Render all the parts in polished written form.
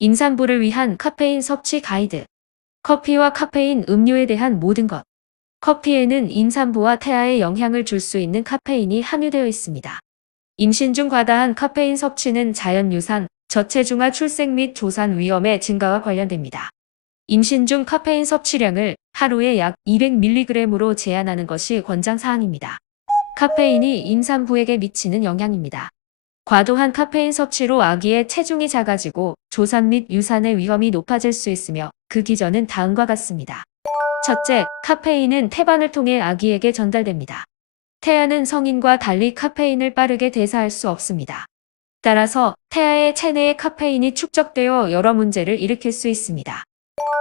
임산부를 위한 카페인 섭취 가이드. 커피와 카페인 음료에 대한 모든 것. 커피에는 임산부와 태아에 영향을 줄 수 있는 카페인이 함유되어 있습니다. 임신 중 과다한 카페인 섭취는 자연유산, 저체중아 출생 및 조산 위험의 증가와 관련됩니다. 임신 중 카페인 섭취량을 하루에 약 200mg으로 제한하는 것이 권장사항입니다. 카페인이 임산부에게 미치는 영향입니다. 과도한 카페인 섭취로 아기의 체중이 작아지고 조산 및 유산의 위험이 높아질 수 있으며 그 기전은 다음과 같습니다. 첫째, 카페인은 태반을 통해 아기에게 전달됩니다. 태아는 성인과 달리 카페인을 빠르게 대사할 수 없습니다. 따라서 태아의 체내에 카페인이 축적되어 여러 문제를 일으킬 수 있습니다.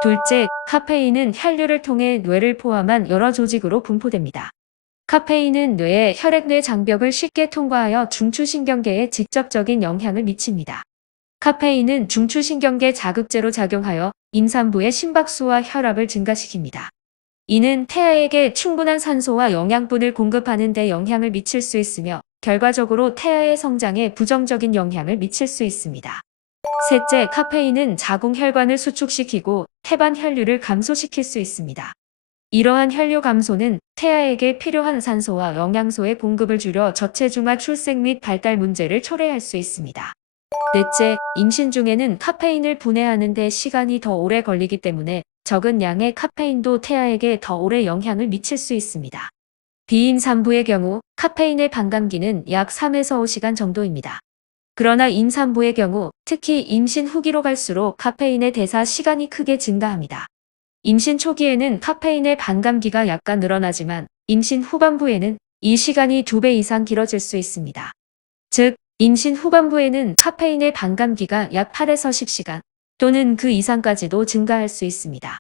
둘째, 카페인은 혈류를 통해 뇌를 포함한 여러 조직으로 분포됩니다. 카페인은 뇌의 혈액-뇌 장벽을 쉽게 통과하여 중추신경계에 직접적인 영향을 미칩니다. 카페인은 중추신경계 자극제로 작용하여 임산부의 심박수와 혈압을 증가시킵니다. 이는 태아에게 충분한 산소와 영양분을 공급하는 데 영향을 미칠 수 있으며 결과적으로 태아의 성장에 부정적인 영향을 미칠 수 있습니다. 셋째, 카페인은 자궁혈관을 수축시키고 태반 혈류를 감소시킬 수 있습니다. 이러한 혈류 감소는 태아에게 필요한 산소와 영양소의 공급을 줄여 저체중아 출생 및 발달 문제를 초래할 수 있습니다. 넷째, 임신 중에는 카페인을 분해하는 데 시간이 더 오래 걸리기 때문에 적은 양의 카페인도 태아에게 더 오래 영향을 미칠 수 있습니다. 비임산부의 경우 카페인의 반감기는 약 3에서 5시간 정도입니다. 그러나 임산부의 경우 특히 임신 후기로 갈수록 카페인의 대사 시간이 크게 증가합니다. 임신 초기에는 카페인의 반감기가 약간 늘어나지만 임신 후반부에는 이 시간이 2배 이상 길어질 수 있습니다. 즉, 임신 후반부에는 카페인의 반감기가 약 8에서 10시간 또는 그 이상까지도 증가할 수 있습니다.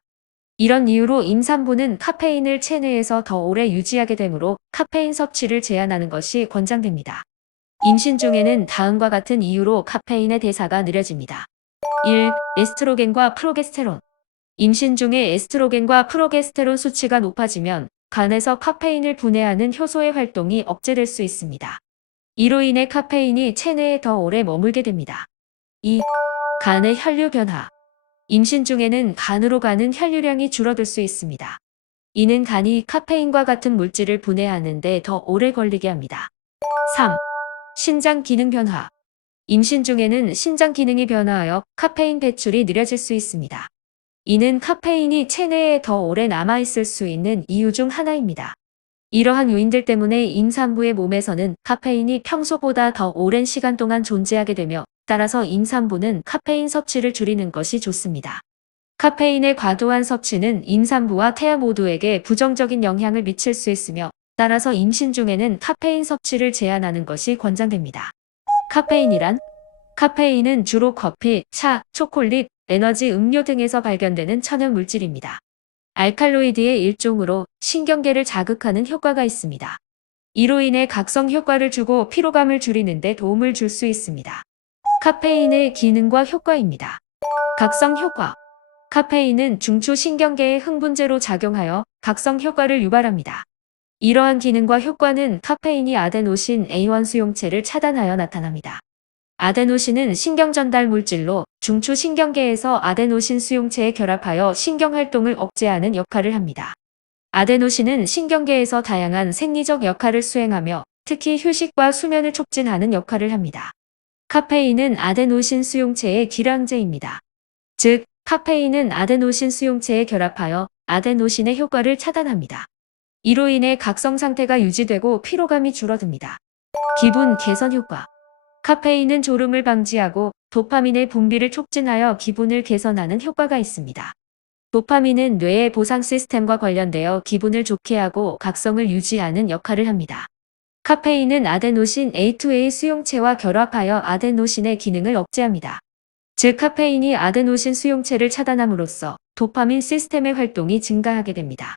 이런 이유로 임산부는 카페인을 체내에서 더 오래 유지하게 되므로 카페인 섭취를 제한하는 것이 권장됩니다. 임신 중에는 다음과 같은 이유로 카페인의 대사가 느려집니다. 1. 에스트로겐과 프로게스테론. 임신 중에 에스트로겐과 프로게스테론 수치가 높아지면 간에서 카페인을 분해하는 효소의 활동이 억제될 수 있습니다. 이로 인해 카페인이 체내에 더 오래 머물게 됩니다. 2. 간의 혈류 변화. 임신 중에는 간으로 가는 혈류량이 줄어들 수 있습니다. 이는 간이 카페인과 같은 물질을 분해하는 데 더 오래 걸리게 합니다. 3. 신장 기능 변화. 임신 중에는 신장 기능이 변화하여 카페인 배출이 느려질 수 있습니다. 이는 카페인이 체내에 더 오래 남아있을 수 있는 이유 중 하나입니다. 이러한 요인들 때문에 임산부의 몸에서는 카페인이 평소보다 더 오랜 시간 동안 존재하게 되며 따라서 임산부는 카페인 섭취를 줄이는 것이 좋습니다. 카페인의 과도한 섭취는 임산부와 태아 모두에게 부정적인 영향을 미칠 수 있으며 따라서 임신 중에는 카페인 섭취를 제한하는 것이 권장됩니다. 카페인이란? 카페인은 주로 커피, 차, 초콜릿, 에너지 음료 등에서 발견되는 천연 물질입니다. 알칼로이드의 일종으로 신경계를 자극하는 효과가 있습니다. 이로 인해 각성 효과를 주고 피로감을 줄이는 데 도움을 줄 수 있습니다. 카페인의 기능과 효과입니다. 각성 효과. 카페인은 중추신경계의 흥분제로 작용하여 각성 효과를 유발합니다. 이러한 기능과 효과는 카페인이 아데노신 A1 수용체를 차단하여 나타납니다. 아데노신은 신경전달 물질로 중추신경계에서 아데노신 수용체에 결합하여 신경활동을 억제하는 역할을 합니다. 아데노신은 신경계에서 다양한 생리적 역할을 수행하며 특히 휴식과 수면을 촉진하는 역할을 합니다. 카페인은 아데노신 수용체의 기량제입니다. 즉, 카페인은 아데노신 수용체에 결합하여 아데노신의 효과를 차단합니다. 이로 인해 각성 상태가 유지되고 피로감이 줄어듭니다. 기분 개선 효과. 카페인은 졸음을 방지하고 도파민의 분비를 촉진하여 기분을 개선하는 효과가 있습니다. 도파민은 뇌의 보상 시스템과 관련되어 기분을 좋게 하고 각성을 유지하는 역할을 합니다. 카페인은 아데노신 A2A 수용체와 결합하여 아데노신의 기능을 억제합니다. 즉, 카페인이 아데노신 수용체를 차단함으로써 도파민 시스템의 활동이 증가하게 됩니다.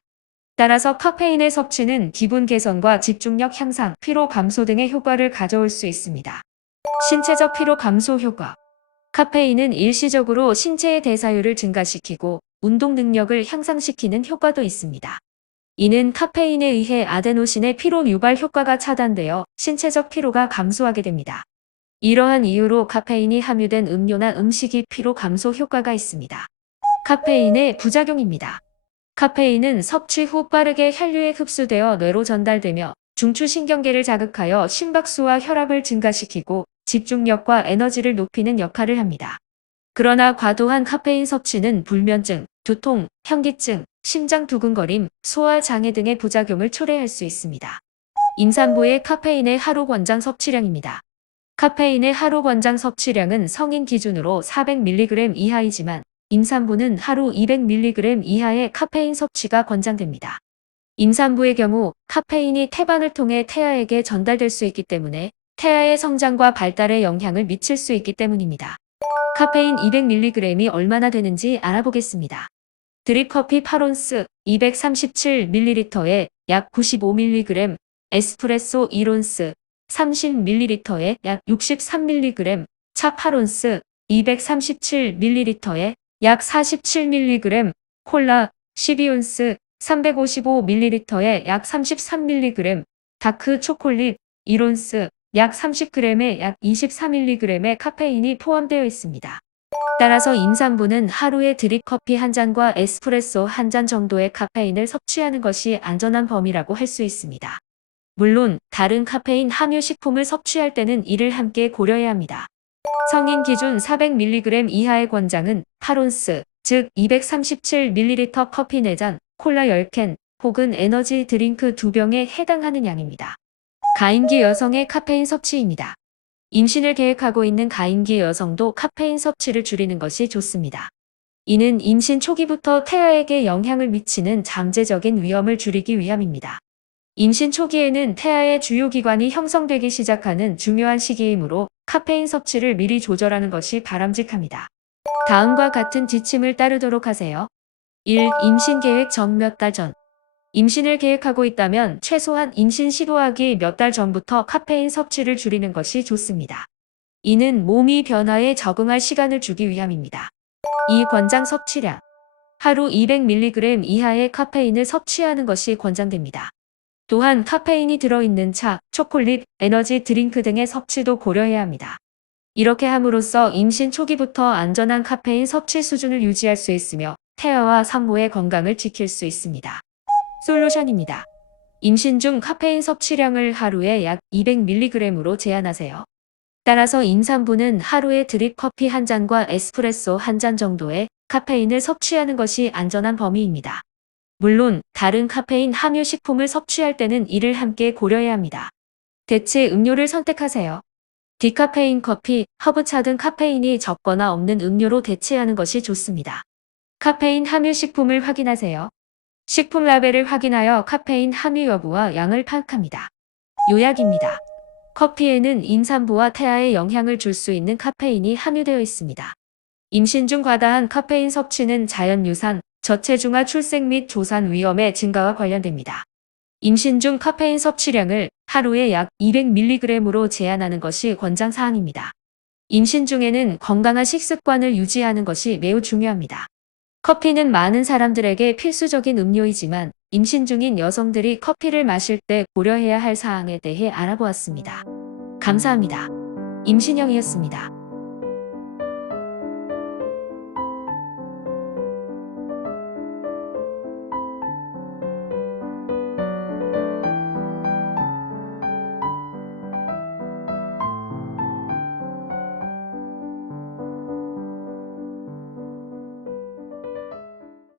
따라서 카페인의 섭취는 기분 개선과 집중력 향상, 피로 감소 등의 효과를 가져올 수 있습니다. 신체적 피로 감소 효과. 카페인은 일시적으로 신체의 대사율을 증가시키고 운동 능력을 향상시키는 효과도 있습니다. 이는 카페인에 의해 아데노신의 피로 유발 효과가 차단되어 신체적 피로가 감소하게 됩니다. 이러한 이유로 카페인이 함유된 음료나 음식이 피로 감소 효과가 있습니다. 카페인의 부작용입니다. 카페인은 섭취 후 빠르게 혈류에 흡수되어 뇌로 전달되며 중추신경계를 자극하여 심박수와 혈압을 증가시키고 집중력과 에너지를 높이는 역할을 합니다. 그러나 과도한 카페인 섭취는 불면증, 두통, 현기증, 심장 두근거림, 소화 장애 등의 부작용을 초래할 수 있습니다. 임산부의 카페인의 하루 권장 섭취량입니다. 카페인의 하루 권장 섭취량은 성인 기준으로 400mg 이하이지만 임산부는 하루 200mg 이하의 카페인 섭취가 권장됩니다. 임산부의 경우 카페인이 태반을 통해 태아에게 전달될 수 있기 때문에 태아의 성장과 발달에 영향을 미칠 수 있기 때문입니다. 카페인 200mg이 얼마나 되는지 알아보겠습니다. 드립커피 8온스 237ml에 약 95mg, 에스프레소 1온스 30ml에 약 63mg, 차 8온스 237ml에 약 47mg, 콜라 12온스 355ml에 약 33mg, 다크 초콜릿 1온스 약 30g에 약 24mg의 카페인이 포함되어 있습니다. 따라서 임산부는 하루에 드립커피 한 잔과 에스프레소 한 잔 정도의 카페인을 섭취하는 것이 안전한 범위라고 할 수 있습니다. 물론 다른 카페인 함유 식품을 섭취할 때는 이를 함께 고려해야 합니다. 성인 기준 400mg 이하의 권장은 8온스, 즉 237ml 커피 4잔, 콜라 10캔, 혹은 에너지 드링크 2병에 해당하는 양입니다. 가임기 여성의 카페인 섭취입니다. 임신을 계획하고 있는 가임기 여성도 카페인 섭취를 줄이는 것이 좋습니다. 이는 임신 초기부터 태아에게 영향을 미치는 잠재적인 위험을 줄이기 위함입니다. 임신 초기에는 태아의 주요기관이 형성되기 시작하는 중요한 시기이므로 카페인 섭취를 미리 조절하는 것이 바람직합니다. 다음과 같은 지침을 따르도록 하세요. 1. 임신 계획 전 몇 달 전. 임신을 계획하고 있다면 최소한 임신 시도하기 몇 달 전부터 카페인 섭취를 줄이는 것이 좋습니다. 이는 몸이 변화에 적응할 시간을 주기 위함입니다. 2. 권장 섭취량. 하루 200mg 이하의 카페인을 섭취하는 것이 권장됩니다. 또한 카페인이 들어있는 차, 초콜릿, 에너지 드링크 등의 섭취도 고려해야 합니다. 이렇게 함으로써 임신 초기부터 안전한 카페인 섭취 수준을 유지할 수 있으며 태아와 산모의 건강을 지킬 수 있습니다. 솔루션입니다. 임신 중 카페인 섭취량을 하루에 약 200mg으로 제한하세요. 따라서 임산부는 하루에 드립 커피 한 잔과 에스프레소 한 잔 정도의 카페인을 섭취하는 것이 안전한 범위입니다. 물론 다른 카페인 함유 식품을 섭취할 때는 이를 함께 고려해야 합니다. 대체 음료를 선택하세요. 디카페인 커피, 허브차 등 카페인이 적거나 없는 음료로 대체하는 것이 좋습니다. 카페인 함유 식품을 확인하세요. 식품 라벨을 확인하여 카페인 함유 여부와 양을 파악합니다. 요약입니다. 커피에는 임산부와 태아에 영향을 줄 수 있는 카페인이 함유되어 있습니다. 임신 중 과다한 카페인 섭취는 자연유산, 저체중아 출생 및 조산 위험의 증가와 관련됩니다. 임신 중 카페인 섭취량을 하루에 약 200mg으로 제한하는 것이 권장사항입니다. 임신 중에는 건강한 식습관을 유지하는 것이 매우 중요합니다. 커피는 많은 사람들에게 필수적인 음료이지만 임신 중인 여성들이 커피를 마실 때 고려해야 할 사항에 대해 알아보았습니다. 감사합니다. 임신영이었습니다.